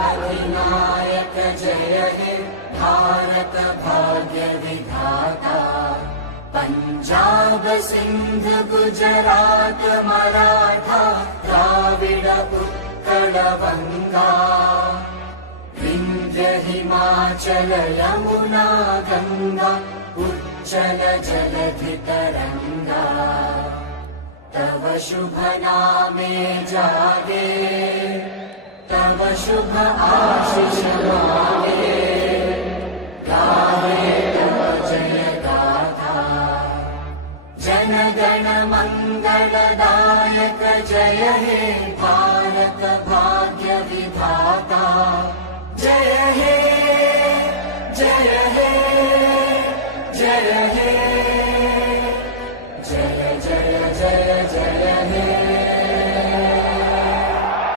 अधिनायक जय हे भारत भाग्य विधाता। पंजाब सिंध गुजरात मराठा द्राविड उत्कल बंगा। विंध्य हिमाचल यमुना गंगा उच्चल जलधि तरंगा। तव शुभ नामे जागे तव शुभ आशीष मागे। गाहे तव जय गाथा जन गण मंगलदायक जय हे